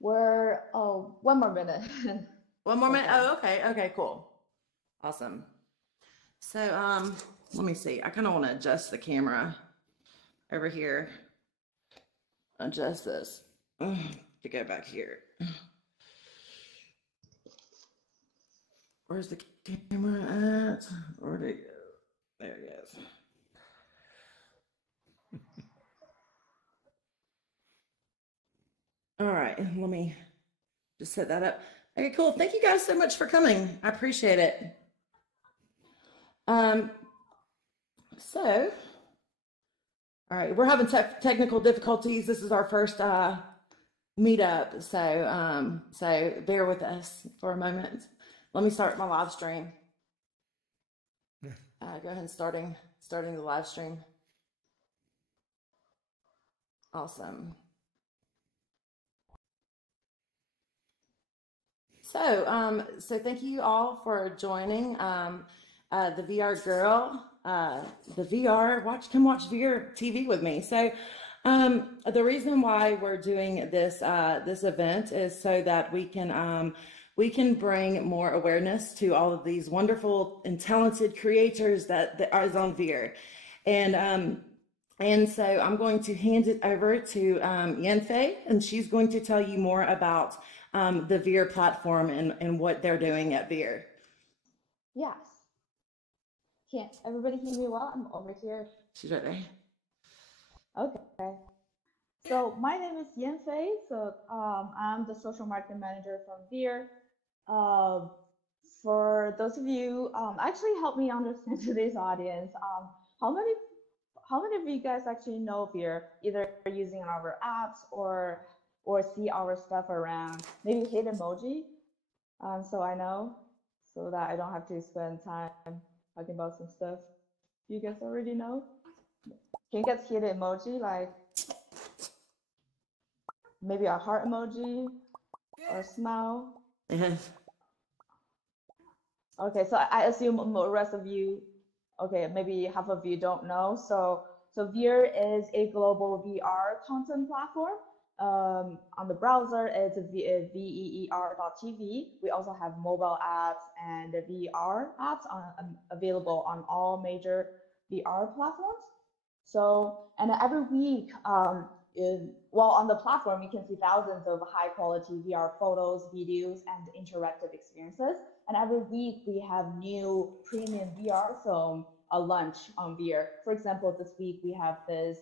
We're one more minute. One more minute. Okay. Oh, okay. Okay, cool. Awesome. So, let me see. I kind of want to adjust the camera over here. Adjust this to go back here. Where's the camera at? Where'd it go? There it goes. All right, let me just set that up. Okay, cool. Thank you guys so much for coming. I appreciate it. Um, so, all right, we're having technical difficulties. This is our first meetup, so bear with us for a moment. Let me start my live stream. Go ahead and starting the live stream. Awesome. So thank you all for joining the VR girl, the VR come watch VR TV with me. So the reason why we're doing this this event is so that we can bring more awareness to all of these wonderful and talented creators that are on VR, and so I'm going to hand it over to Yanfei, and she's going to tell you more about the VR platform and what they're doing at VR. Yes. Can't everybody hear me well? I'm over here. She's right there. Okay. So my name is Yanfei. So I'm the social marketing manager from VR. For those of you, actually help me understand today's audience. How many how many of you guys actually know VR, either using our apps or see our stuff around? Maybe hit emoji, so I know, so that I don't have to spend time talking about some stuff you guys already know. Can you guys hit the emoji, like maybe a heart emoji or a smile? Yes. Okay, so I assume the rest of you, okay, maybe half of you don't know. So Veer is a global VR content platform. On the browser, it's veer.tv. We also have mobile apps and VR apps available on all major VR platforms. So, and every week, well, on the platform, you can see thousands of high quality VR photos, videos, and interactive experiences. And every week, we have new premium VR film launch on VR. For example, this week, we have this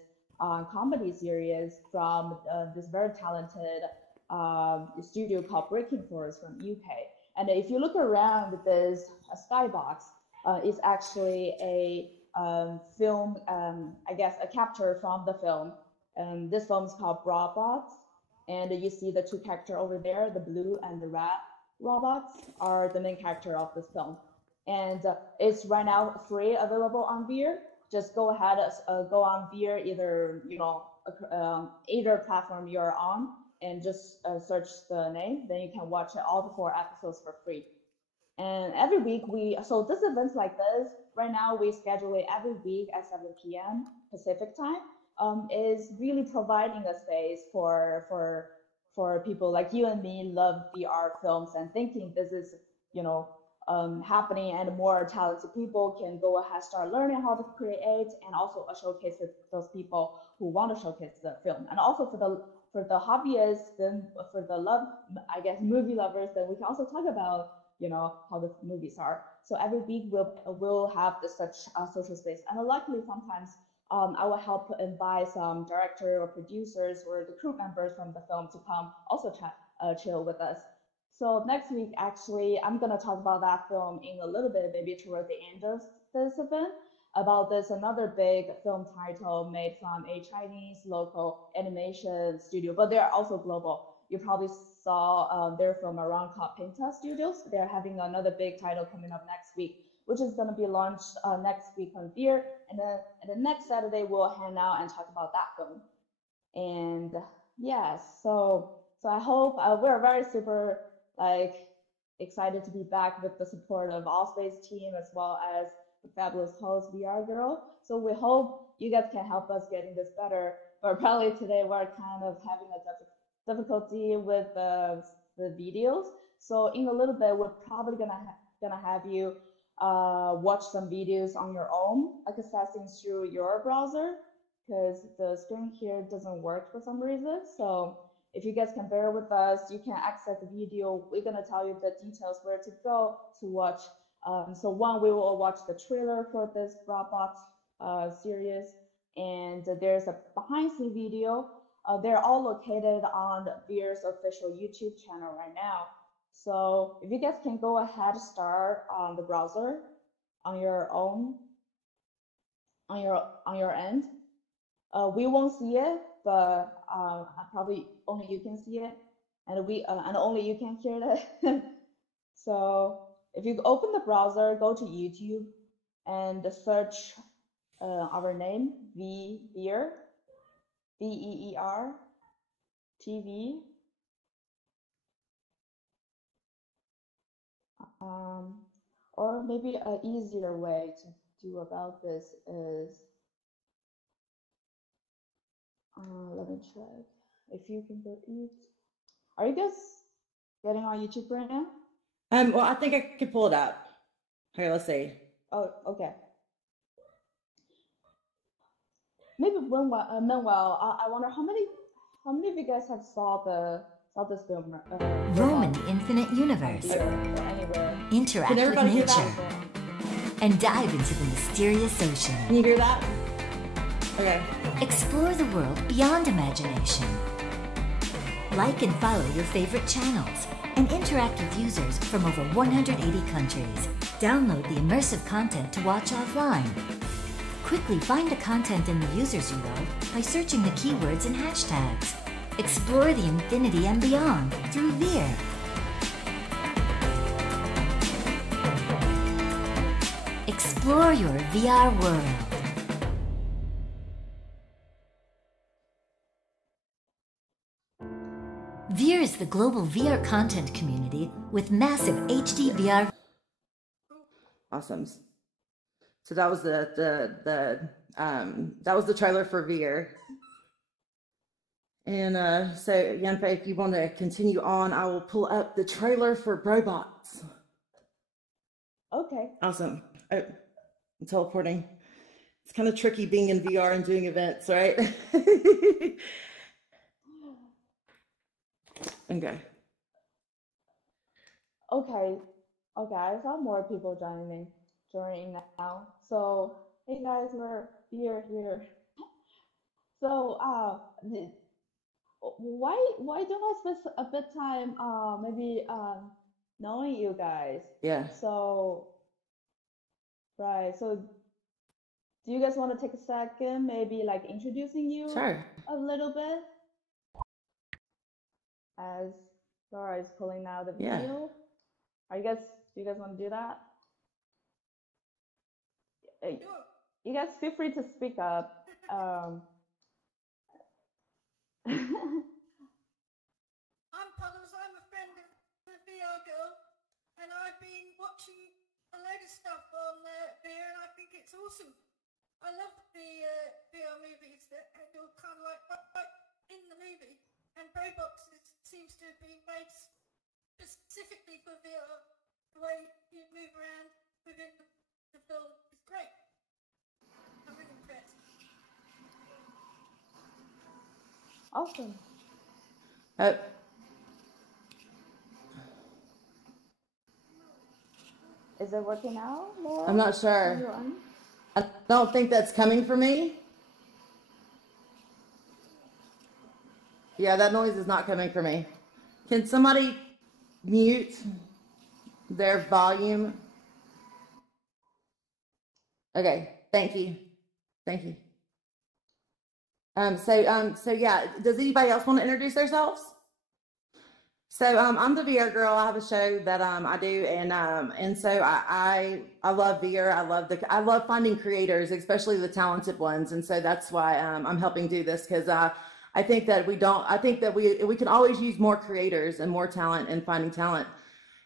comedy series from this very talented studio called Breaking Forest from UK. And if you look around this skybox, it's actually a film, I guess, a capture from the film. This film is called Robots, and you see the two characters over there, the blue and the red robots are the main character of this film. And it's right now free, available on VR. Just go ahead, go on VR, either either platform you're on, and just search the name. Then you can watch all the 4 episodes for free. And every week so this events like this, right now we schedule it every week at 7 p.m. Pacific time, is really providing a space for people like you and me love VR films and thinking this is, happening, and more talented people can go ahead, start learning how to create, and also a showcase for those people who want to showcase the film. And also for the hobbyists, then for the I guess, movie lovers, then we can also talk about, how the movies are. So every week we'll have this such social space, and luckily sometimes I will help invite some director or producers or the crew members from the film to come also chill with us. So next week, actually, I'm gonna talk about that film in a little bit, maybe toward the end of this event, about this another big film title made from a Chinese local animation studio, but they're also global. You probably saw their film around called Pinta Studios. They're having another big title coming up next week, which is going to be launched next week on VR. And then the next Saturday, we'll hang out and talk about that film. And yes, so I hope we're very super excited to be back with the support of AltspaceVR team, as well as the fabulous host VR girl. So we hope you guys can help us getting this better. But apparently today we're kind of having a difficulty with the videos. So in a little bit, we're probably gonna have you watch some videos on your own, accessing through your browser, because the screen here doesn't work for some reason. So if you guys can bear with us, you can access the video. We're gonna tell you the details where to go to watch. So one, we will watch the trailer for this Dropbox series, and there's a behind the scene video. They're all located on VR's official YouTube channel right now. So if you guys can go ahead, start on the browser on your own, on your end. We won't see it, but probably only you can see it, and only you can hear it. So if you open the browser, go to YouTube and search our name, VER, VEER TV. Or maybe an easier way to do about this is, let me check if you can go eat. Are you guys getting on YouTube right now? Well, I think I could pull it up. Here, let's see. Oh, okay. Maybe meanwhile, I wonder how many of you guys have saw this film? Roam in the infinite universe. Interact with nature. And dive into the mysterious ocean. Can you hear that? Okay. Explore the world beyond imagination. Like and follow your favorite channels and interact with users from over 180 countries. Download the immersive content to watch offline. Quickly find the content in the users you love by searching the keywords and hashtags. Explore the infinity and beyond through VR. Explore your VR world. VR is the global VR content community with massive HD VR. Awesome. So that was that was the trailer for VR. And so Yanfei, if you want to continue on, I will pull up the trailer for Robots. Okay. Awesome. Oh, I'm teleporting. It's kind of tricky being in VR and doing events, right? Okay. Okay. I saw more people joining now. So hey guys, we're here. So why don't I spend a bit time maybe knowing you guys? Yeah. So right. So do you guys want to take a second, maybe like introducing you Sure. a little bit? As Laura is pulling now the video. Do you guys want to do that? You guys feel free to speak up. I'm Puddles, I'm a friend of the VR girl, and I've been watching a load of stuff on VR, and I think it's awesome. I love the VR movies that you're kind of like right in the movie, and Robots seems to have been made specifically for VR. The way you move around within the film is great. I'm really impressed. Awesome. Is it working now, Laura? I'm not sure. I don't think that's coming for me. Yeah, that noise is not coming for me. Can somebody mute their volume? Okay, thank you. So yeah, does anybody else want to introduce themselves? So I'm the VR girl. I have a show that I do, and so I love VR. I love finding creators, especially the talented ones, and so that's why I'm helping do this, because I think that we can always use more creators and more talent in finding talent.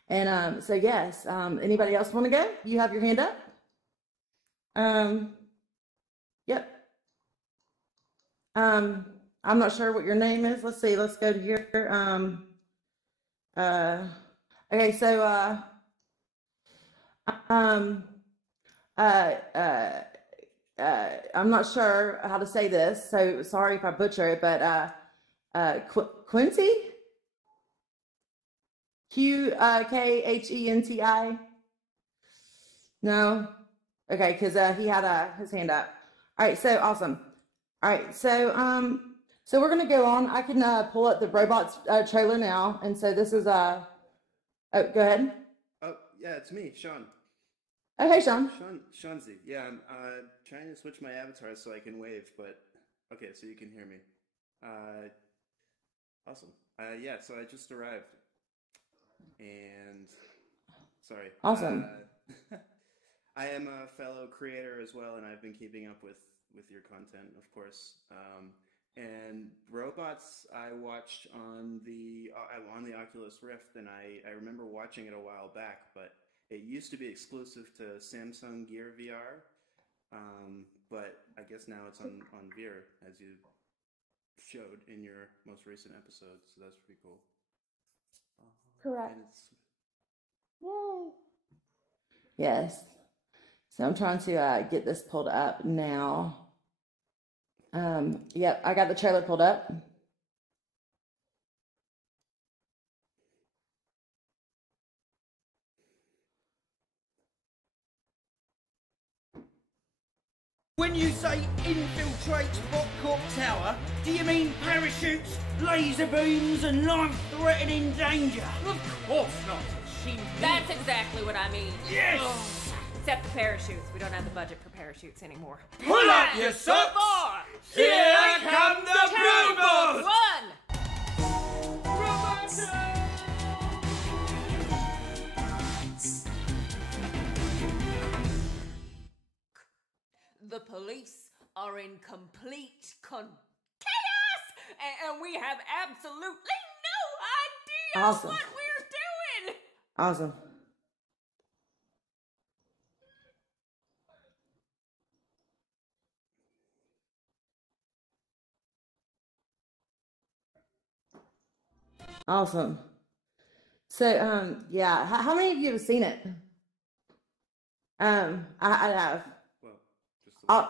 And so yes, anybody else want to go? You have your hand up. Yep. I'm not sure what your name is. Let's see. Let's go to here. Uh, okay. So, um, uh, uh, I'm not sure how to say this, so sorry if I butcher it, but Quincy? Khenti? No? Okay, because he had his hand up. All right, so awesome. All right, so we're gonna go on. I can pull up the robots trailer now, and so this is oh, go ahead. Oh, yeah, it's me, Sean. Oh, hey, Sean. Seanzy. Yeah, I'm trying to switch my avatar so I can wave, but okay, so you can hear me. Awesome. Yeah, so I just arrived, and sorry. Awesome. I am a fellow creator as well, and I've been keeping up with your content, of course. And robots I watched on the Oculus Rift, and I remember watching it a while back, but it used to be exclusive to Samsung Gear VR, but I guess now it's on VR, as you showed in your most recent episode, so that's pretty cool. Correct. Yay. Yes. So I'm trying to get this pulled up now. Yep, I got the trailer pulled up. When you say infiltrate Botcorp Tower, do you mean parachutes, laser beams, and life-threatening danger? Of course not. That's exactly what I mean. Yes! Except the parachutes. We don't have the budget for parachutes anymore. Pull up your socks! 4, Here come the blue balls! 1. The police are in complete chaos, and we have absolutely no idea Awesome. what we're doing. Awesome. Awesome. So, yeah, how many of you have seen it? I have. Well, just a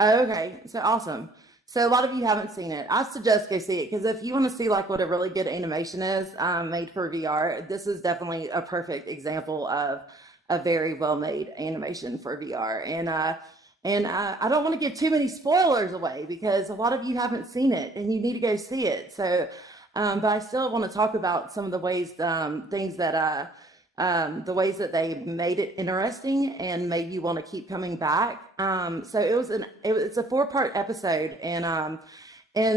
Oh, okay. So awesome. So a lot of you haven't seen it. I suggest go see it because if you want to see like what a really good animation is made for VR, this is definitely a perfect example of a very well made animation for VR. And I don't want to give too many spoilers away because a lot of you haven't seen it and you need to go see it. So, but I still want to talk about some of the ways, things that the ways that they made it interesting and made you want to keep coming back. So it's a 4-part episode, and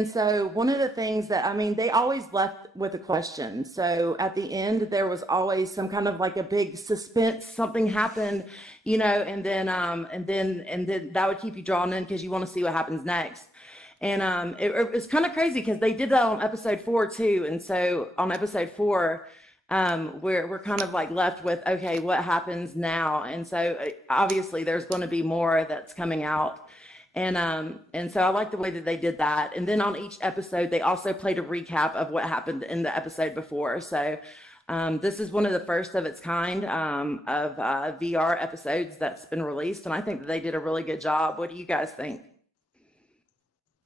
so one of the things that, I mean, they always left with a question. So at the end, there was always some kind of like a big suspense, something happened, you know, and then that would keep you drawn in because you want to see what happens next. And it's kind of crazy because they did that on episode 4 too. And so on episode 4, we're kind of like left with, okay, what happens now? And so obviously there's going to be more that's coming out. And so I like the way that they did that. And then on each episode, they also played a recap of what happened in the episode before. So this is one of the first of its kind of VR episodes that's been released. And I think that they did a really good job. What do you guys think?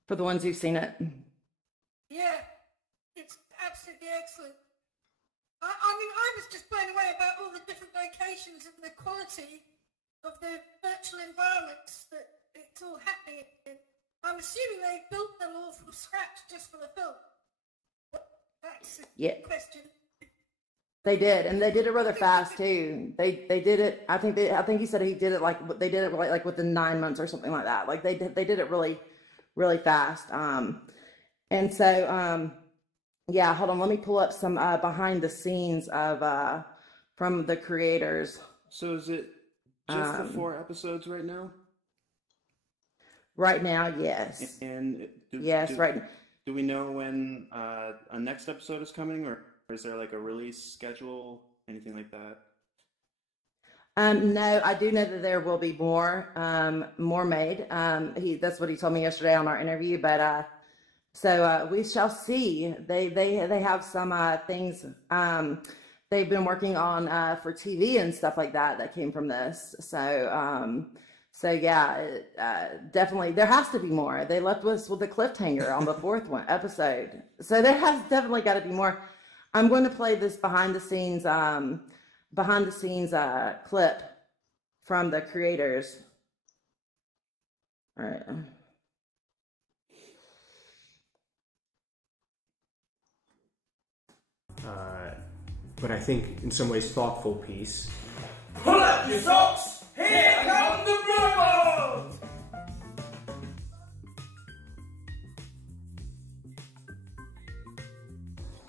For the ones who've seen it. Yeah, it's absolutely excellent. I mean, I was just blown away about all the different locations and the quality of the virtual environments that it's all happening in. I'm assuming they built them all from scratch just for the film. That's a question. They did, and they did it rather fast too. They did it. I think he said he did it like they did it like within 9 months or something like that. Like they did it really fast. And so yeah, hold on. Let me pull up some behind the scenes of from the creators. So is it just the 4 episodes right now? Right now, yes. And right. Do we know when a next episode is coming, or is there like a release schedule, anything like that? No, I do know that there will be more made. That's what he told me yesterday on our interview, but So we shall see. They have some things they've been working on for TV and stuff like that came from this. So yeah, definitely there has to be more. They left us with a cliffhanger on the fourth episode, so there has definitely got to be more. I'm going to play this behind the scenes clip from the creators. All right. But I think in some ways thoughtful piece. Pull up your socks! Here come the robots!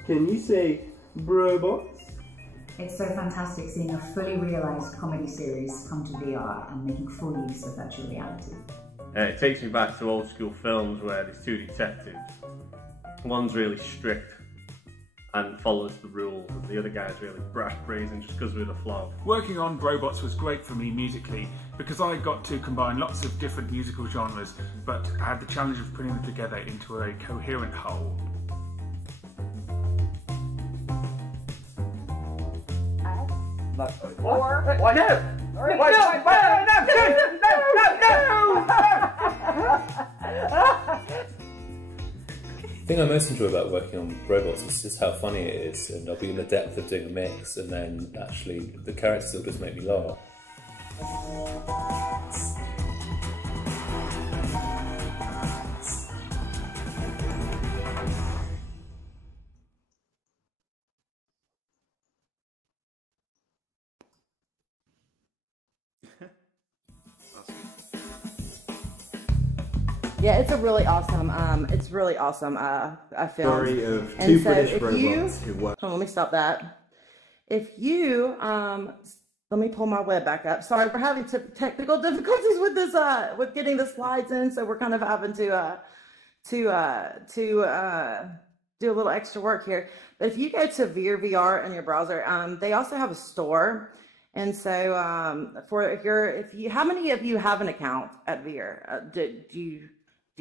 Can you say robots? It's so fantastic seeing a fully realised comedy series come to VR and making full use of virtual reality. It takes me back to old school films where there's two detectives. One's really strict and follows the rules, and the other guy's really brash brazen just goes with the flow. Working on robots was great for me musically because I got to combine lots of different musical genres, but I had the challenge of putting them together into a coherent whole. What? What? No! The thing I most enjoy about working on robots is just how funny it is, and I'll be in the depth of doing a mix, and then actually the characters will just make me laugh. Yeah, it's a really awesome. Film. Story of And two so British if robots who work. Hold on, let me stop that. If you let me pull my web back up. Sorry, we're having technical difficulties with this with getting the slides in, so we're kind of having to do a little extra work here. But if you go to VR in your browser, they also have a store. And so how many of you have an account at VR? Do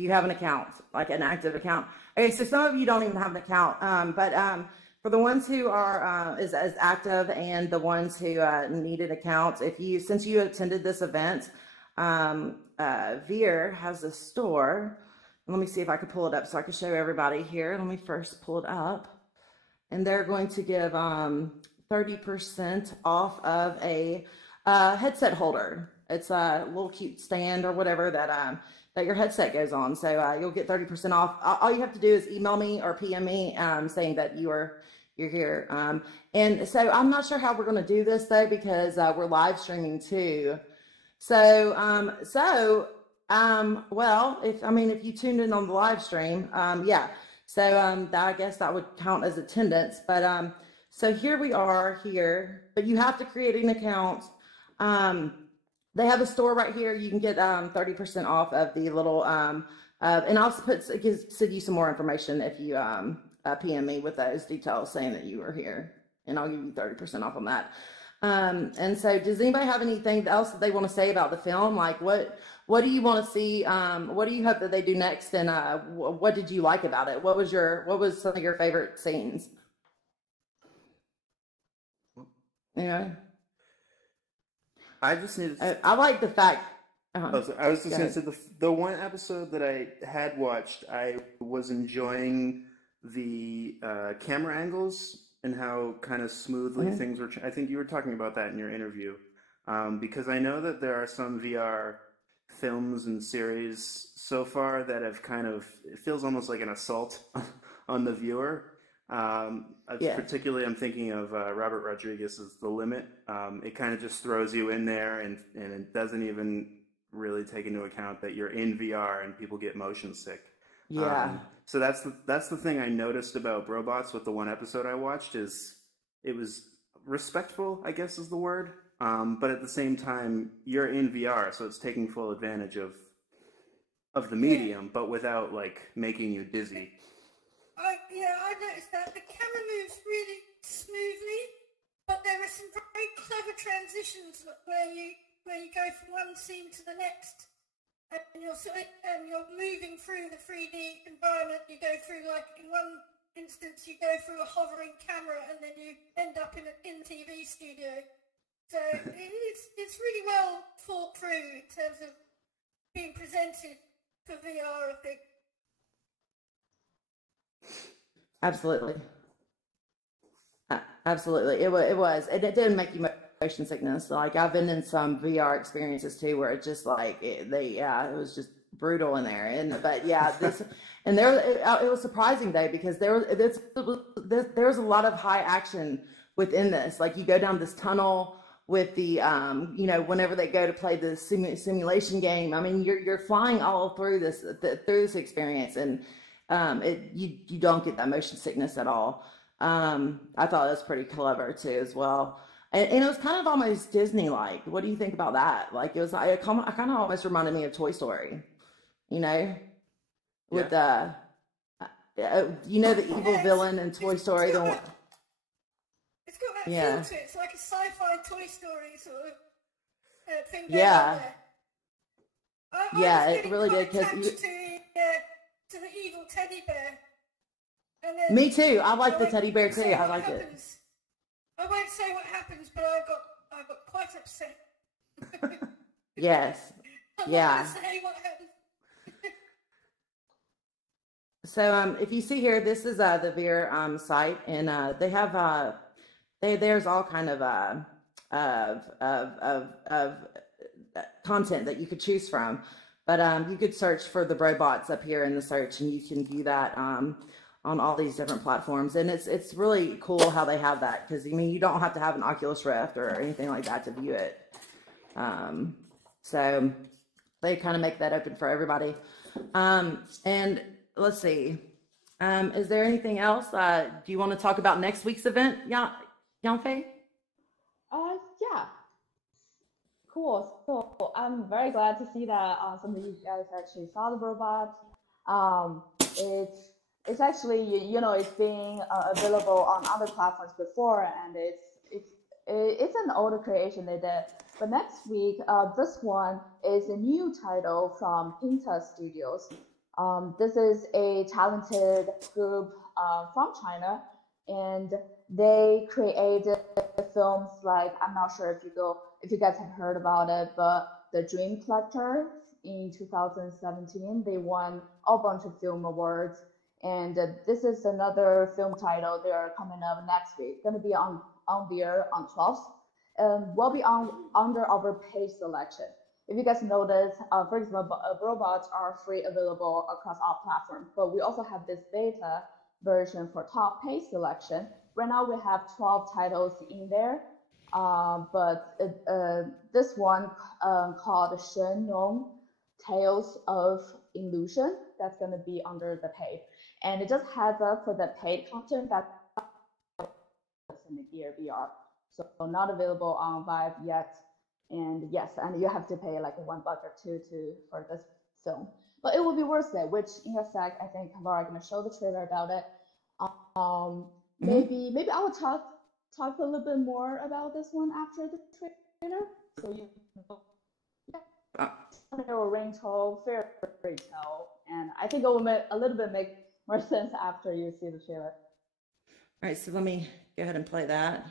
you have an account, like an active account? Okay, so some of you don't even have an account, but for the ones who are as active and the ones who needed accounts, since you attended this event, VR has a store. Let me see if I can pull it up so I can show everybody here. Let me first pull it up, and they're going to give 30% off of a headset holder. It's a little cute stand or whatever that your headset goes on. So you'll get 30% off. All you have to do is email me or PM me saying that you're here. And so I'm not sure how we're going to do this though, because we're live streaming too. So well, if you tuned in on the live stream, yeah. So I guess that would count as attendance. But so here we are here, but you have to create an account. They have a store right here. You can get 30% off of the little, and I'll send you some more information if you PM me with those details saying that you were here, and I'll give you 30% off on that. And so does anybody have anything else that they want to say about the film? Like what do you want to see? What do you hope that they do next? And what did you like about it? What was some of your favorite scenes? You know? I just need. I like the fact. I was just going to say the one episode that I had watched, I was enjoying the camera angles and how kind of smoothly things were. I think you were talking about that in your interview, because I know that there are some VR films and series so far that have it feels almost like an assault on the viewer. Particularly, I'm thinking of Robert Rodriguez's The Limit. It kind of just throws you in there, and it doesn't even really take into account that you're in VR and people get motion sick. Yeah. So that's the thing I noticed about Robots with the one episode I watched is it was respectful, I guess is the word. But at the same time, you're in VR, so it's taking full advantage of the medium, but without making you dizzy. I noticed that the camera moves really smoothly, but there are some very clever transitions where you go from one scene to the next, and and you're moving through the 3D environment. You go through, like, in one instance, you go through a hovering camera, and then you end up in an TV studio. So it's really well thought through in terms of being presented for VR, I think. Absolutely. Absolutely. It was. And it didn't make you motion sickness. Like, I've been in some VR experiences too, where it just like, it was just brutal in there. But yeah, and it was surprising though, because there was a lot of high action within this. Like, you go down this tunnel with the, whenever they go to play the simulation game, I mean, you're flying all through this experience, and you don't get that motion sickness at all. I thought it was pretty clever too as well. And it was kind of almost Disney-like. What do you think about that? Like, it kind of almost reminded me of Toy Story, with the evil villain in Toy Story. It's got that feel to it. It's like a sci-fi Toy Story sort of thing. Yeah. I it really did. To the evil teddy bear. And then, me too. I like the teddy bear too. I like it. I won't say what happens, but I got quite upset. Yes. I'm yeah. not gonna say what happens. So if you see here, this is the VR site, and they have there's all kind of content that you could choose from, but you could search for the robots up here in the search, and you can view that on all these different platforms. And it's really cool how they have that, because I mean, you don't have to have an Oculus Rift or anything like that to view it. So they kind of make that open for everybody. And let's see, is there anything else? Do you want to talk about next week's event, Yanfei? Yeah. Cool. So I'm very glad to see that some of you guys actually saw the robot. It's actually, it's being available on other platforms before, and it's an older creation they did. But next week, this one is a new title from Pinta Studios. This is a talented group from China, and they created films like, I'm not sure if you guys have heard about it, but The Dream Collector in 2017, they won a bunch of film awards. And this is another film title. They're coming up next week. Going to be on VR on 12th. Will be under our paid selection. If you guys notice, for example, robots are free available across all platforms, but we also have this beta version for top paid selection. Right now we have 12 titles in there, but this one called Shen Nong Tales of Illusion, that's going to be under the paid. And it just heads up for the paid content that's in the Gear VR. So not available on Vive yet. And yes, and you have to pay like $1 or $2 for this film. But it will be worth it, which in a sec, I think Laura going to show the trailer about it. Maybe I will talk a little bit more about this one after the trailer. So you know, ring told fairy tale, and I think it will make a little bit make more sense after you see the trailer. All right, so let me go ahead and play that.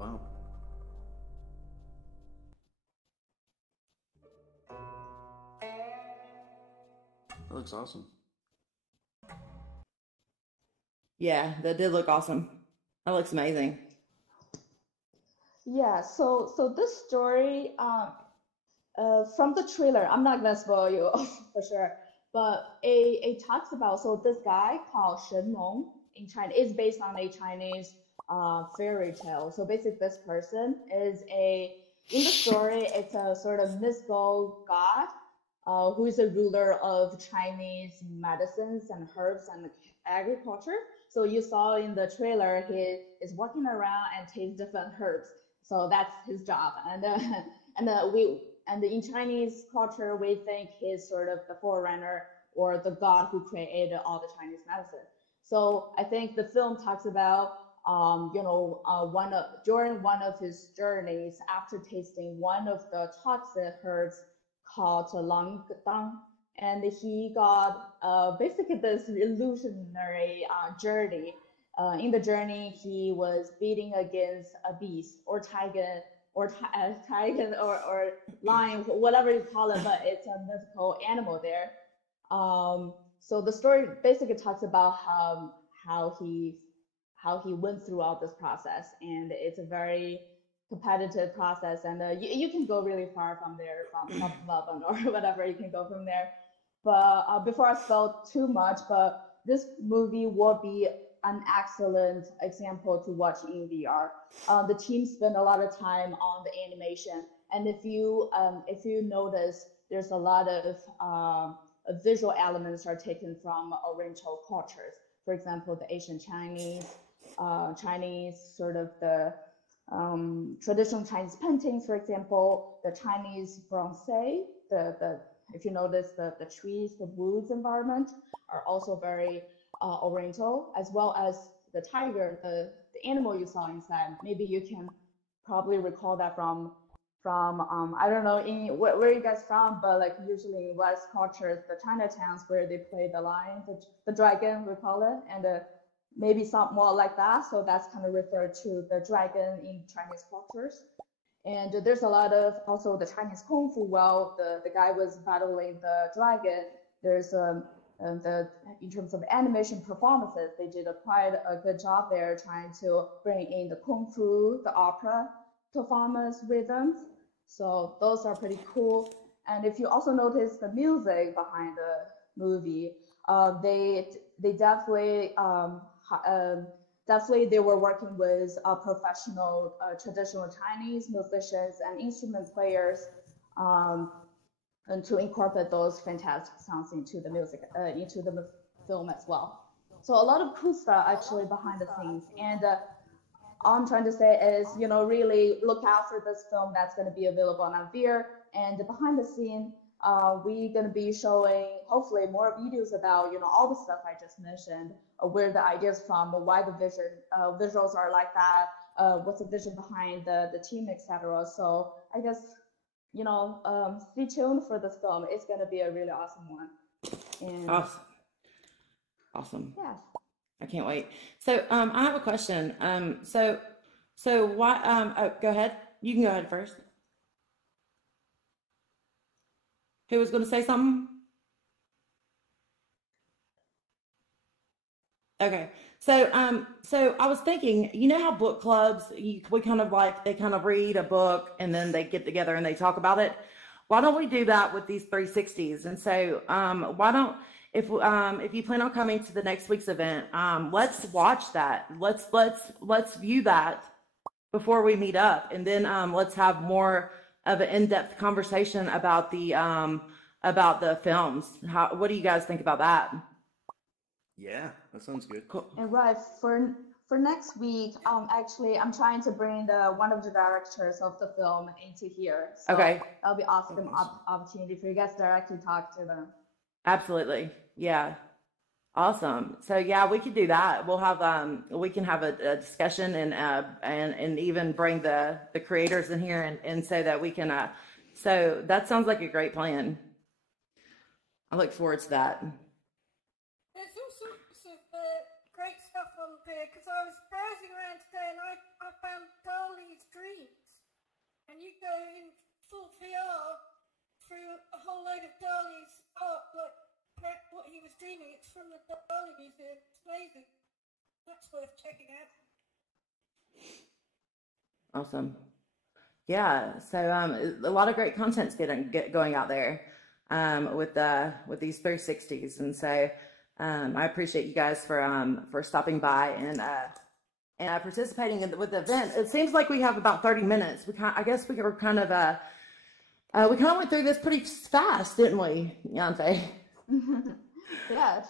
Wow. That looks awesome. Yeah, that did look awesome. That looks amazing. Yeah, so this story, from the trailer, I'm not gonna spoil you for sure, but it talks about, so this guy called Shen Nong in China is based on a Chinese fairy tale. So basically, this person is in the story, it's a sort of mystical god who is a ruler of Chinese medicines and herbs and agriculture. So you saw in the trailer, he is walking around and tastes different herbs. So that's his job. And in Chinese culture, we think he's sort of the forerunner or the god who created all the Chinese medicine. So I think the film talks about, during one of his journeys, after tasting one of the toxic herbs called Lang Dang, and he got basically this illusionary journey. In the journey, he was beating against a beast or tiger or lion, whatever you call it, but it's a mythical animal there. So the story basically talks about how he went through all this process, and it's a very competitive process, and you can go really far from there, from top level or whatever. You can go from there. But before I spoil too much, but this movie will be an excellent example to watch in VR. The team spent a lot of time on the animation, and if you notice, there's a lot of visual elements are taken from Oriental cultures. For example, the Asian Chinese sort of the traditional Chinese paintings, for example, the Chinese bronze, if you notice the trees, the woods environment are also very Oriental, as well as the tiger, the animal you saw inside. Maybe you can probably recall that from I don't know where you guys from, but like usually in West cultures, the Chinatowns where they play the lion, the dragon, we call it, and maybe some more like that. So that's kind of referred to the dragon in Chinese cultures. And there's a lot of also the Chinese kung fu. While the guy was battling the dragon, there's in terms of animation performances, they did quite a good job there trying to bring in the kung fu, the opera performance rhythms. So those are pretty cool. And if you also notice the music behind the movie, they definitely they were working with professional traditional Chinese musicians and instrument players, and to incorporate those fantastic sounds into the music, into the film as well. So a lot of cool stuff actually behind the scenes. And all I'm trying to say is, really look out for this film that's going to be available on VR. And behind the scene, we're going to be showing hopefully more videos about, all the stuff I just mentioned, where the ideas from, why the visuals are like that, what's the vision behind the team, etc. So I guess, stay tuned for this film. It's going to be a really awesome one. And Awesome. Yeah. I can't wait. So I have a question. So why? Go ahead. You can go ahead first. Who was going to say something? Okay. So I was thinking, how book clubs, they kind of read a book and then they get together and they talk about it. Why don't we do that with these 360s? And so why don't, if you plan on coming to the next week's event, let's watch that. Let's view that before we meet up, and then let's have more of an in-depth conversation about the films. What do you guys think about that? Yeah, that sounds good. Cool. And right, for next week, actually, I'm trying to bring one of the directors of the film into here. So Okay. That'll be awesome opportunity for you guys to directly talk to them. Absolutely. Yeah. Awesome. So yeah, we could do that. We'll have we can have a discussion and even bring the creators in here and so that we can so that sounds like a great plan. I look forward to that. There's all sorts of great stuff on there, because I was browsing around today and I found Dali's Dreams. And you go in full VR through a whole load of Dali's art, like what he was dreaming. It's from the Dali Museum. It's amazing. That's worth checking out. Awesome. Yeah, so a lot of great content's going out there with these 360s, and so I appreciate you guys for stopping by and participating with the event. It seems like we have about 30 minutes. I guess we were kind of we kind of went through this pretty fast, didn't we, Yante? Yes,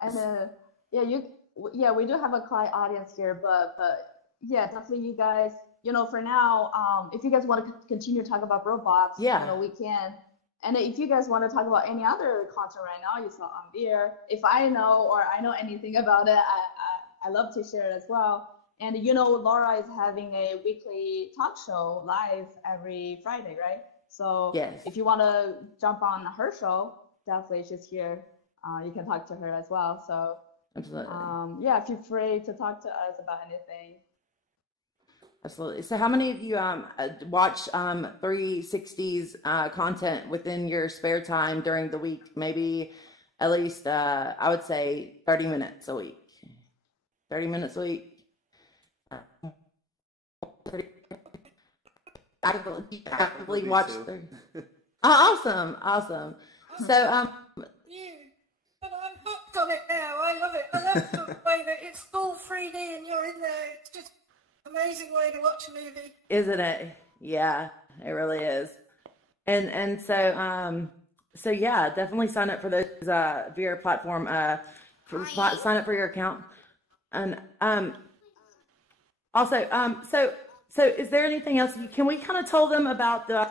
and we do have a quiet audience here, but yeah, definitely you guys, for now, if you guys want to continue to talk about robots, yeah, we can. And if you guys want to talk about any other content right now, you saw on VR, if I know anything about it, I love to share it as well. And Laura is having a weekly talk show live every Friday, right? So yes, if you want to jump on her show, definitely she's here. You can talk to her as well. So absolutely. Feel free to talk to us about anything. Absolutely. So how many of you watch 360s content within your spare time during the week? Maybe at least I would say 30 minutes a week. 30 minutes a week. Actively watch. Awesome. So But I'm hooked on it now. I love it. I love the way that it's all 3D and you're in there. It's just an amazing way to watch a movie. Isn't it? Yeah, it really is. And so yeah, definitely sign up for those VR platform. Sign up for your account. And also so is there anything else? Can we kind of tell them about the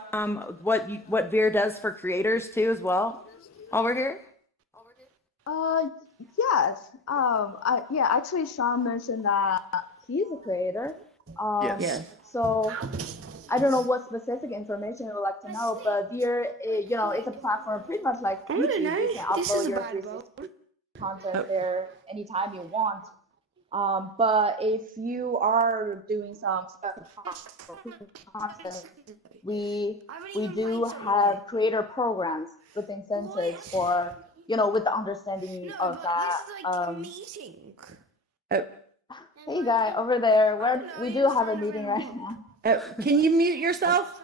what VR does for creators too as well while we're here? Yes. Actually, Sean mentioned that he's a creator. Yes. So I don't know what specific information you would like to know, but VR, it's a platform pretty much like YouTube. You can upload your 360 content there anytime you want. But if you are doing some content, we do have creator programs with incentives for, with the understanding of that. Hey guy over there, we do have a meeting right now. Can you mute yourself?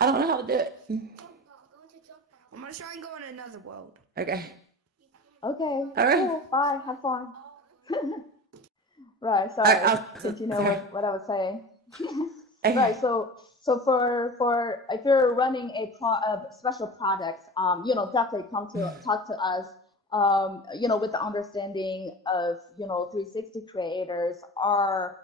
I don't know how to do it. I'm gonna try and go in another world. Okay. Okay. All right. Cool. Bye. Have fun. Right. Sorry. Did you know what I was saying? Right. So for if you're running a special project, definitely come to talk to us. With the understanding of 360 creators are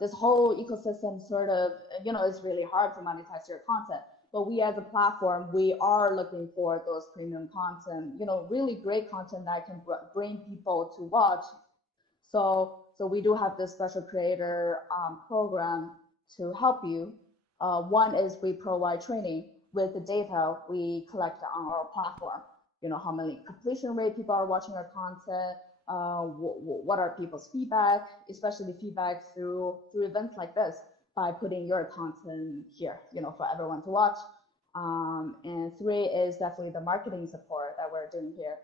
this whole ecosystem sort of it's really hard to monetize your content. But we as a platform, we are looking for those premium content, really great content that can bring people to watch. So we do have this special creator program to help you. One is we provide training with the data we collect on our platform. How many completion rate people are watching our content, what are people's feedback, especially feedback through events like this, by putting your content here, for everyone to watch. And three is definitely the marketing support that we're doing here.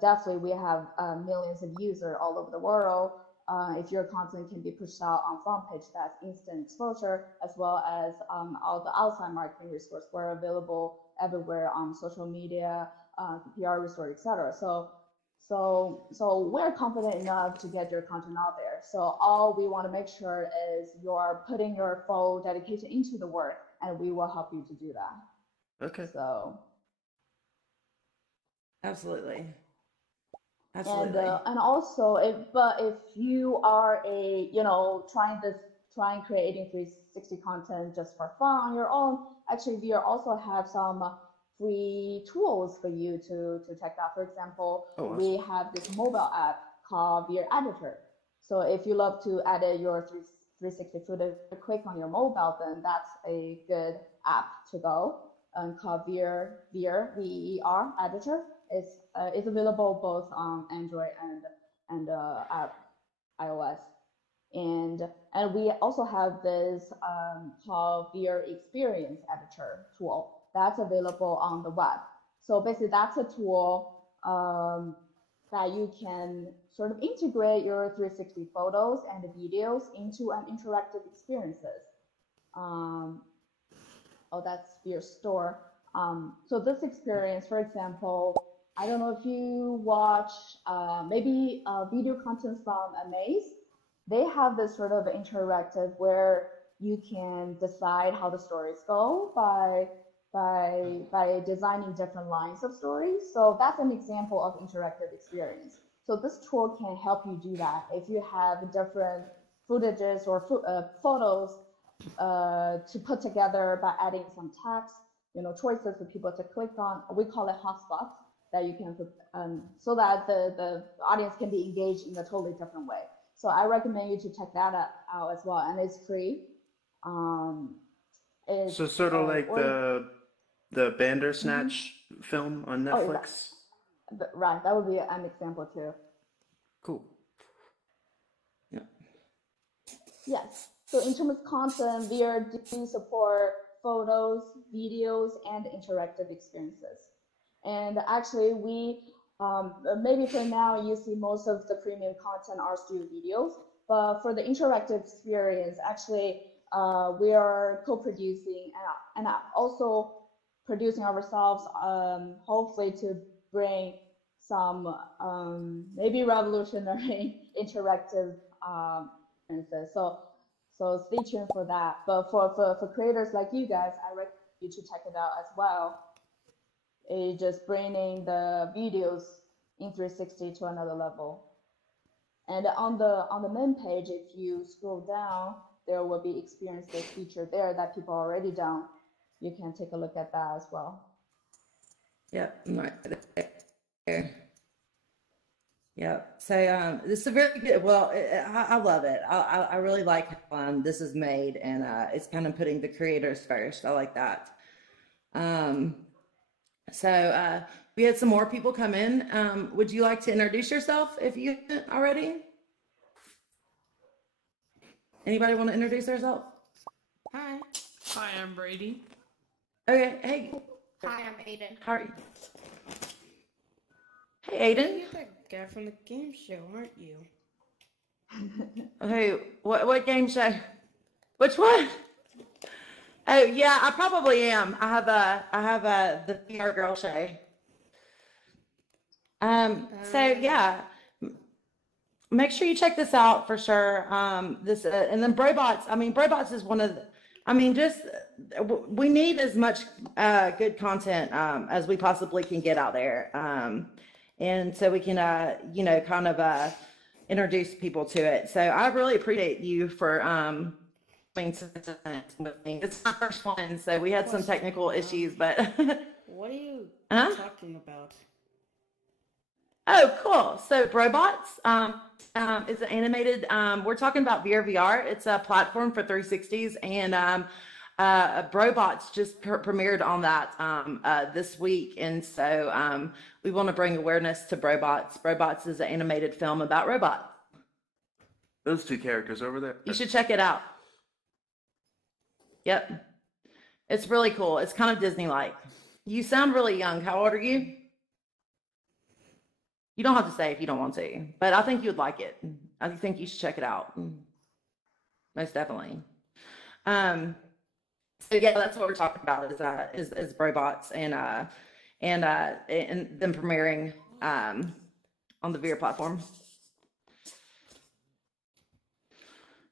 Definitely we have millions of users all over the world. If your content can be pushed out on front page, that's instant exposure, as well as all the outside marketing resources were available everywhere on social media, PR resource, etc. So we're confident enough to get your content out there. So all we want to make sure is you're putting your full dedication into the work, and we will help you to do that. Okay. So. Absolutely. And also, if you are trying creating 360 content just for fun on your own, actually we also have some free tools for you to check out. For example, we have this mobile app called VR Editor. So if you love to edit your 360 footage quick on your mobile, then that's a good app to go. Called VR VER Editor. It's available both on Android and iOS, and we also have this called VR Experience Editor tool that's available on the web. So basically, that's a tool that you can sort of integrate your 360 photos and videos into an interactive experiences. Oh, that's your store. So this experience, for example, I don't know if you watch maybe video content from Amaze. They have this sort of interactive where you can decide how the stories go by designing different lines of stories. So that's an example of interactive experience. So this tool can help you do that. If you have different footages or photos to put together by adding some text, choices for people to click on. We call it hotspots that you can put, so that the audience can be engaged in a totally different way. So I recommend you to check that out as well, and it's free. So sort of like the Bandersnatch film on Netflix. Oh, yeah. Right, that would be an example too. Cool. Yeah. Yes. So in terms of content, VR do support photos, videos, and interactive experiences. And actually, we maybe for now you see most of the premium content are still videos, but for the interactive experience, actually we are co-producing and also producing ourselves, hopefully to bring some maybe revolutionary interactive experiences. So stay tuned for that. But for creators like you guys, I recommend you to check it out as well. It's just bringing the videos in 360 to another level. And on the main page, if you scroll down, there will be experiences featured there that people already done. You can take a look at that as well. Yep, right there. Yeah, so this is a very good, well, I love it. I really like how this is made, and it's kind of putting the creators first. I like that. So we had some more people come in. Would you like to introduce yourself if you haven't already? Anybody want to introduce themselves? Hi. Hi, I'm Brady. Okay, hey. Hi, I'm Aiden. How are you? Hey, Aiden. You're that guy from the game show, aren't you? Hey, what game show? Which one? Oh yeah, I probably am. I have the VR Girl show. So yeah, make sure you check this out for sure. This and then Brobots. I mean, Brobots is one of the. I mean, just we need as much good content as we possibly can get out there, and so we can kind of introduce people to it. So I really appreciate you for with me. It's my first one, so we had some technical issues, but what are you talking about? Oh, cool. So Brobots is an animated, we're talking about VR. It's a platform for 360s, and Brobots just premiered on that this week, and so we want to bring awareness to Brobots. Brobots is an animated film about robots. Those two characters over there. You should check it out. Yep. It's really cool. It's kind of Disney-like. You sound really young. How old are you? You don't have to say if you don't want to, but I think you would like it. I think you should check it out. Most definitely. So yeah, that's what we're talking about is Brobots and them premiering on the VR platform.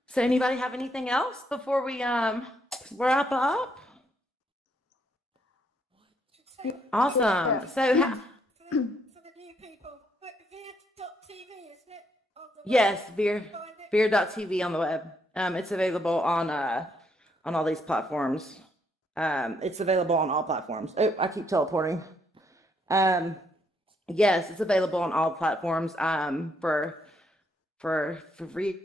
So anybody have anything else before we wrap up? Awesome. So for the new people, but VR.tv, isn't it? yes, VR.tv on the web. It's available on all these platforms. It's available on all platforms. Oh, I keep teleporting. Yes, it's available on all platforms for free.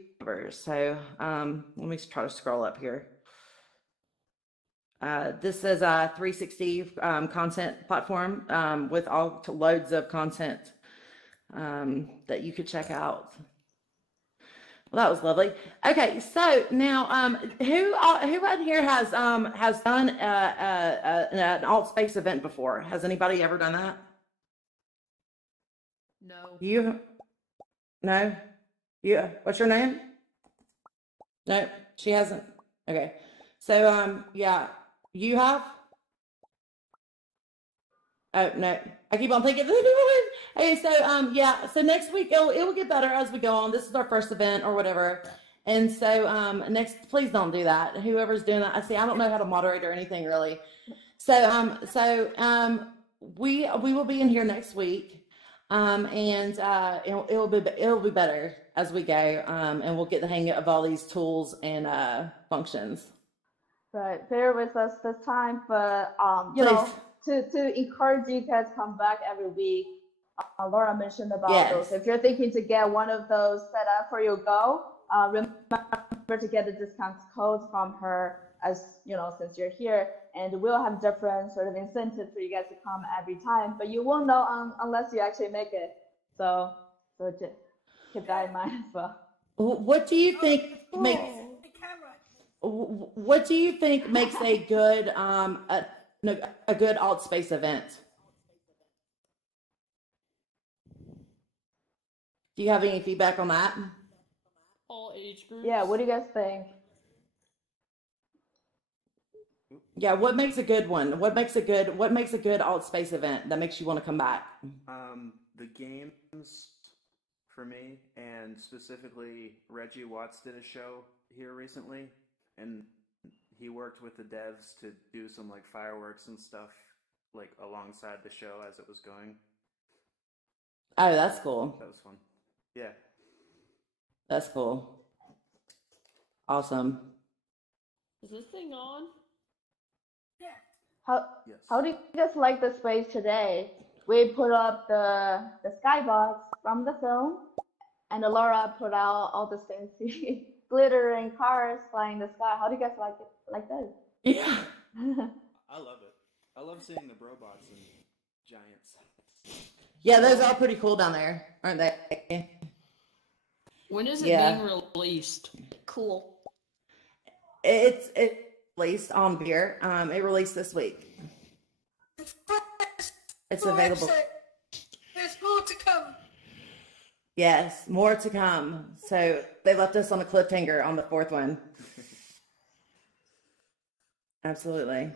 So let me try to scroll up here. This is a 360 content platform with loads of content that you could check out. Well, that was lovely. Okay, so now who out here has done an AltspaceVR event before? Has anybody ever done that? No. You? No? You? What's your name? No, she hasn't. Okay. So, yeah. You have? Oh, no. I keep on thinking. Okay, so, yeah. So next week, it will get better as we go on. This is our first event or whatever. And so, please don't do that. Whoever's doing that, I don't know how to moderate or anything really. So, we will be in here next week. And it'll be better as we go. And we'll get the hang of all these tools and functions. Right, bear with us this time, but you Please. know, to encourage you guys come back every week. Laura mentioned about Yes. those. If you're thinking to get one of those set up for your go, remember to get the discount code from her, as you know, since you're here, and we'll have different sort of incentives for you guys to come every time, but you won't know unless you actually make it. So just keep that in mind as well. What do you think makes? What do you think makes a good a good AltspaceVR event? Do you have any feedback on that? All age groups. Yeah, what do you guys think? Yeah, what makes a good one? What makes a good AltspaceVR event that makes you want to come back? The games for me, and specifically Reggie Watts did a show here recently, and he worked with the devs to do some like fireworks and stuff like alongside the show as it was going. Oh, that's cool. That was fun. Yeah. That's cool. Awesome. Is this thing on? How do you guys like the space today? We put up the skybox from the film, and Laura put out all the fancy glittering cars flying in the sky. How do you guys like it? Like this? Yeah. I love it. I love seeing the robots and giants. Yeah, those are pretty cool down there, aren't they? When is it being released? Cool. It's released on VR. It released this week. It's available. There's more to come. Yes, more to come. So they left us on a cliffhanger on the fourth one. Absolutely.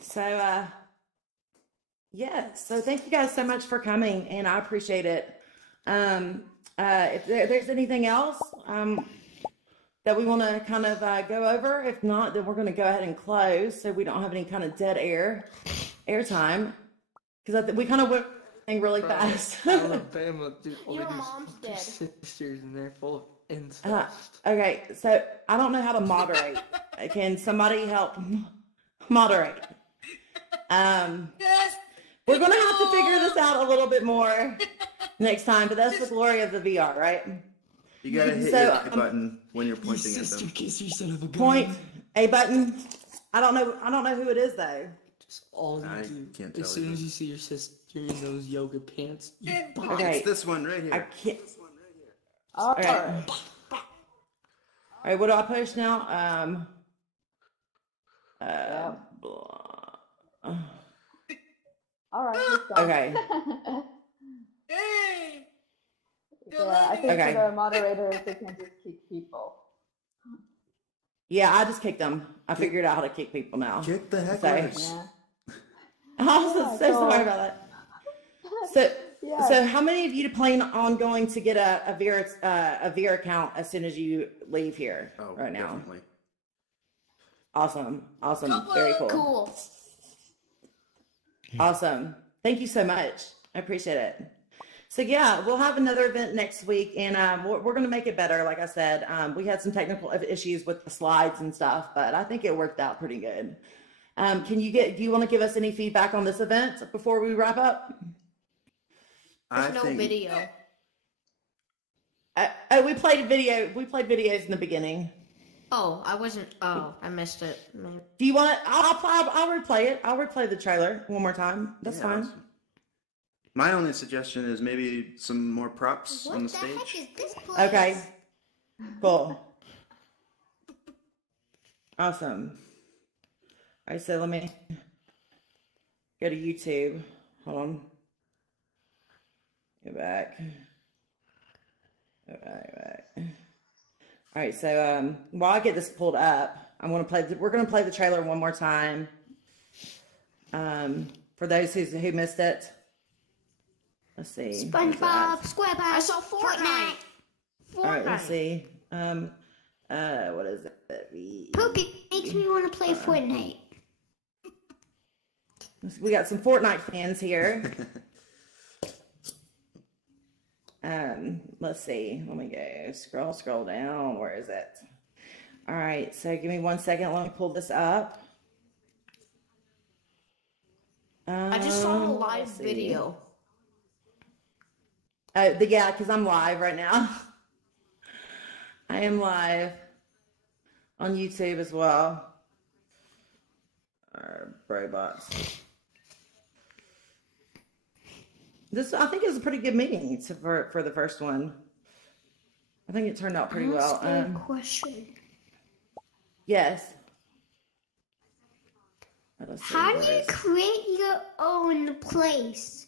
So, yeah. So thank you guys so much for coming, and I appreciate it. If there's anything else that we want to kind of go over, if not, then we're going to go ahead and close so we don't have any kind of dead air time, because we kind of went really fast. Alabama, dude, Your mom's dead. Sisters, and they're full of incest. Okay, so I don't know how to moderate. Can somebody help moderate? We're going to have to figure this out a little bit more next time, but that's the glory of the VR, right? You gotta hit your A button when you're pointing at them. Kiss your son of a gun. Point A button. I don't know who it is though. Just all I you do. can't tell As soon you. as you see your sister in those yoga pants, you Okay. It's this one right here. I can't. All right. All right. What do I push now? All right. Let's go. Okay. Hey! Yeah, I think Okay. for the moderators, they can just kick people. Yeah, I just kicked them. I figured out how to kick people now. Kick the heck So- out of Yeah. I'm so sorry about that. So, Yeah. so how many of you plan on going to get a VR account as soon as you leave here right now? Definitely. Awesome. Very cool. Cool. Awesome. Thank you so much. I appreciate it. So yeah, we'll have another event next week, and we're going to make it better. Like I said, we had some technical issues with the slides and stuff, but I think it worked out pretty good. Do you want to give us any feedback on this event before we wrap up? There's no video. We played videos in the beginning. Oh, I wasn't. Oh, I missed it. Do you want? I'll replay it. I'll replay the trailer one more time. That's fine. Awesome. My only suggestion is maybe some more props on the stage. Heck is this place? Okay. Cool. Awesome. All right, so let me go to YouTube. Hold on. Go back. All right, so while I get this pulled up, we're gonna play the trailer one more time. For those who missed it. Let's see. SpongeBob SquarePants. I saw Fortnite. All right, let's see. What is it? Poopy makes me want to play Fortnite. We got some Fortnite fans here. Let's see. Let me go. Scroll down. Where is it? All right. So give me 1 second. Let me pull this up. I just saw a live video. Yeah, because I'm live right now. I am live on YouTube as well. Robots. I think it was a pretty good meeting for the first one. I think it turned out pretty well. Question. Yes. How do you create your own place?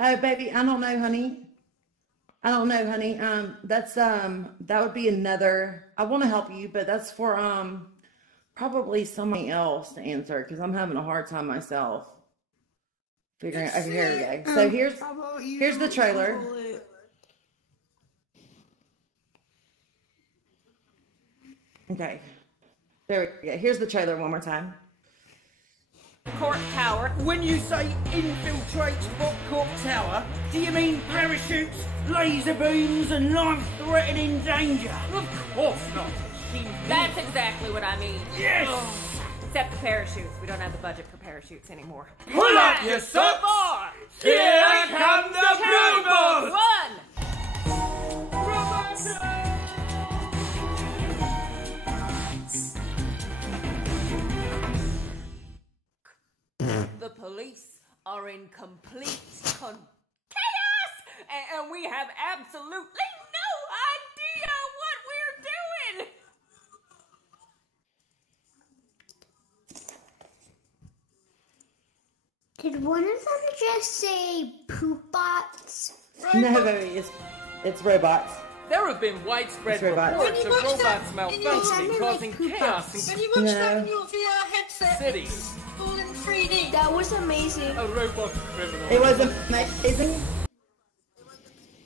Oh, baby, I don't know, honey. That's that would be another. I want to help you, but that's for probably somebody else to answer because I'm having a hard time myself figuring. Okay, here we go. So here's the trailer. Okay, there we go. Here's the trailer one more time. Court Tower. When you say infiltrate Bot Court Tower, do you mean parachutes, laser beams, and life-threatening danger? Of course not. That's exactly what I mean. Yes! Except the parachutes. We don't have the budget for parachutes anymore. Pull up your socks! Here come the robots! Run! The police are in complete chaos, and we have absolutely no idea what we're doing. Did one of them just say poop bots? No, baby, it's robots. There have been widespread reports of robots malfunctioning, causing chaos When you watch that in your VR headset, cities. all in 3D. That was amazing. A robot criminal. It was amazing.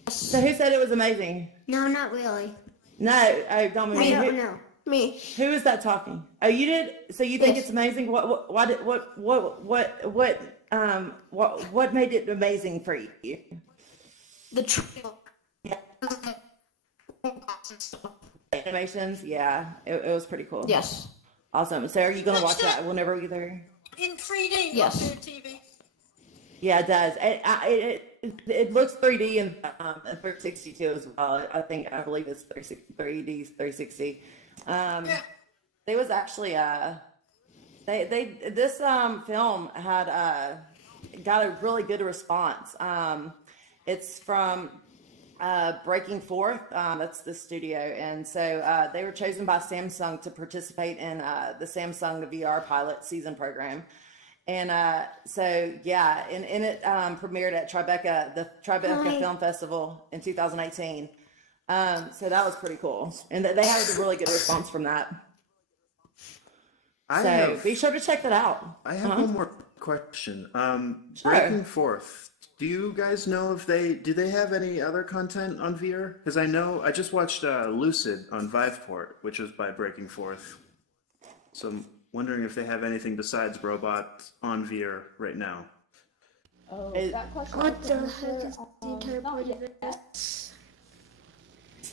So who said it was amazing? No, not really. No, I don't know. Me. Who is that talking? Oh, you did. So you think it's amazing? What made it amazing for you? The trailer. Animations, yeah, it was pretty cool. Yes. Awesome. So are you gonna watch that whenever we're there? In 3D, yes. Not TV. Yeah, it does. It looks 3D and 360 as well. I believe it's 3D 360. There was actually this film had got a really good response. It's from Breaking Forth, that's the studio, and so they were chosen by Samsung to participate in the Samsung VR pilot season program. And so yeah, and it premiered at the Tribeca Film Festival in 2018. So that was pretty cool, and they had a really good response from that. Be sure to check that out. I have one more question. Sure. Breaking Forth. Do you guys know if do they have any other content on VR? Because I just watched Lucid on Viveport, which was by Breaking Forth. So I'm wondering if they have anything besides Robot on VR right now. Oh, that question. What the heck is interpreted?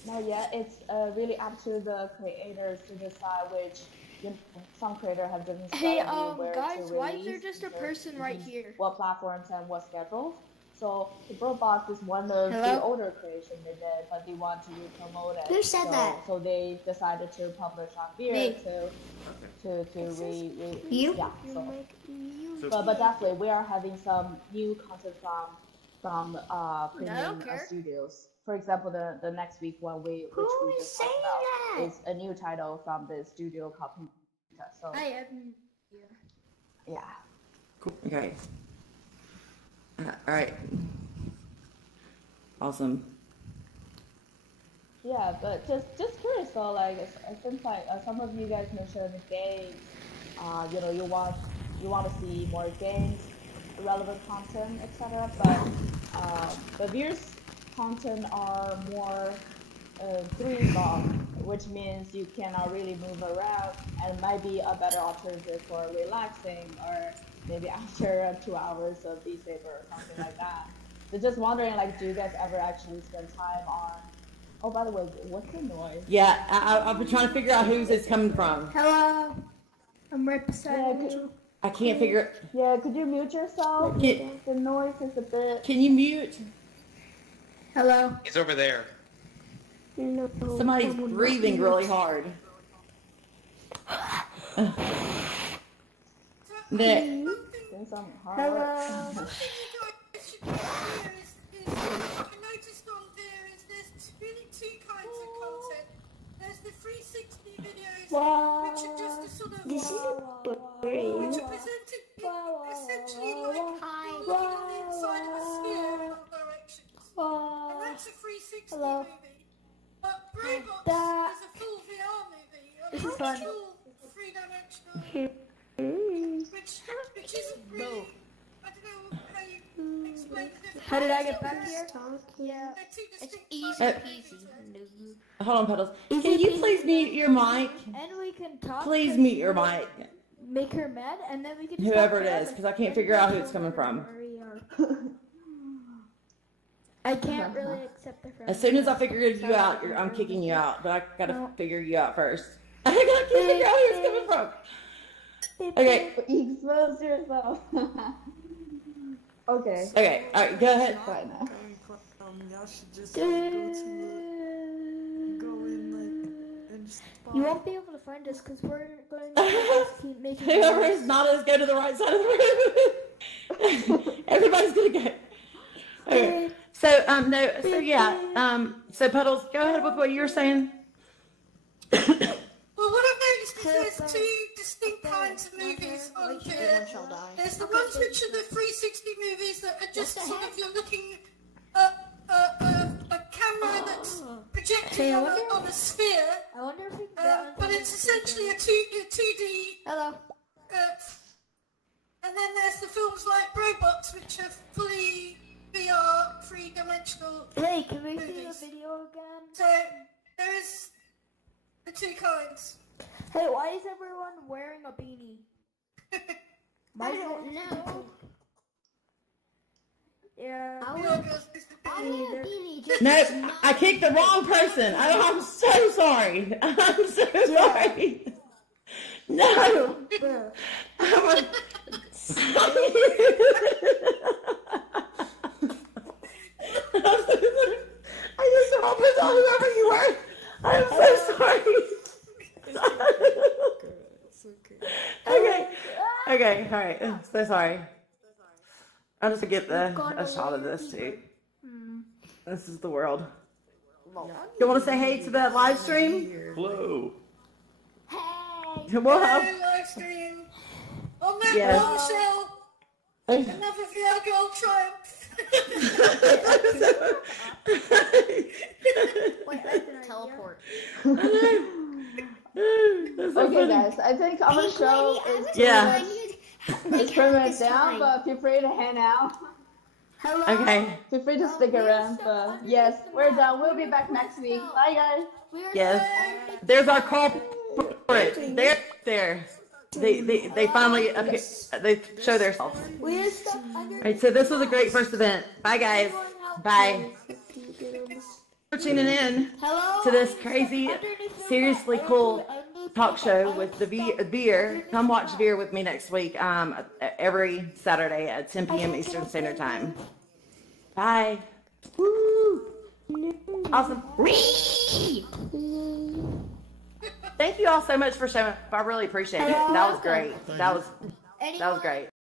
Not yet. It's really up to the creators to decide which. Some creators have different strategy where guys, to why release, is there just a person right here? What platforms and what schedules. So the Roblox is one of the older creations they did, but they want to promote it. Who said that? So they decided to publish on VR to you? Yeah. So. But definitely we are having some new content from premium studios. For example, the next week one which we just talked about is a new title from the studio called Pizza. So yeah. Cool. Okay. All right. Awesome. Yeah, but just curious though, like since like some of you guys mentioned games, you know, you want to see more games, relevant content, etc. But Veer's content are more 3 box, which means you cannot really move around, and might be a better alternative for relaxing, or maybe after 2 hours of Beat Saber or something like that. So just wondering, like, do you guys ever actually spend time on? Oh, by the way, what's the noise? Yeah, I've been trying to figure out whose it's coming from. Hello. I'm right beside you. I can't figure it. Yeah, could you mute yourself? The noise is a bit. Can you mute? Hello. He's over there. No. Somebody's breathing really hard. Nick. Hello. I noticed on there is there's really 2 kinds of content. There's the 360 videos, which are just a sort of which are presented essentially like looking on the inside of a sphere in all directions. And that's a 360 movie. But Brainbox is a full VR movie, a full 3-dimensional, which isn't really. I don't know how you explain the difference. How did I get back here? Yeah. It's easy peasy. Hold on, Pedals. Can you please mute your mic? And we can talk. Please mute your mic. Make her mad, and then we can. Whoever it is, because I can't figure out who it's coming from. I can't really accept the friend. As soon as I figure you out, I'm kicking you out. But I gotta figure you out first. I gotta figure out who it's coming from. Okay. Expose yourself. Okay. Okay. All right. Go ahead. Fine now. Y'all should just go in and spawn. You won't be able to find us because we're going to just keep making. Whoever is not us, go to the right side of the room. Everybody's gonna go. Okay. So no. So yeah. So Puddles, go ahead with what you were saying. Well, what I've noticed is there's 2 distinct kinds of movies on here. There's the ones which are the 360 movies that are just sort of you're looking at a camera that's projecting on a sphere. I wonder if we can get but it's essentially a 2D. Hello. And then there's the films like Robots, which are fully VR, 3-dimensional. Hey, can we movies. see the video again? So there is the 2 kinds. Hey, why is everyone wearing a beanie? I don't know. Yeah. I want a beanie. Just No, I kicked the wrong person. I'm so sorry. I'm so sorry. No. I just opened on whoever you were. I'm so sorry. Okay, all right. I'm so sorry. I'm just gonna get a shot of this too. This is the world. You want to say hey to the live stream? Hello. Hey. We'll have. Live stream. On that Yes. bombshell, another VR girl triumph. Teleport. Okay, guys, I think our show is pretty much down, but feel free to hang out. Hello. Okay. Feel free to stick around, but yes, we're done. We'll be back next week. Bye, guys. Yes. There's our call for it. There. They finally appear, they show themselves. Alright, so this was a great first event. Bye, guys. Bye. For tuning in to this crazy, seriously cool talk show with the Veer. Come watch Veer with me next week, every Saturday at 10 p.m. Eastern Standard Time. Bye. Woo. Awesome. Thank you all so much for showing up. I really appreciate it. That was great. That was great.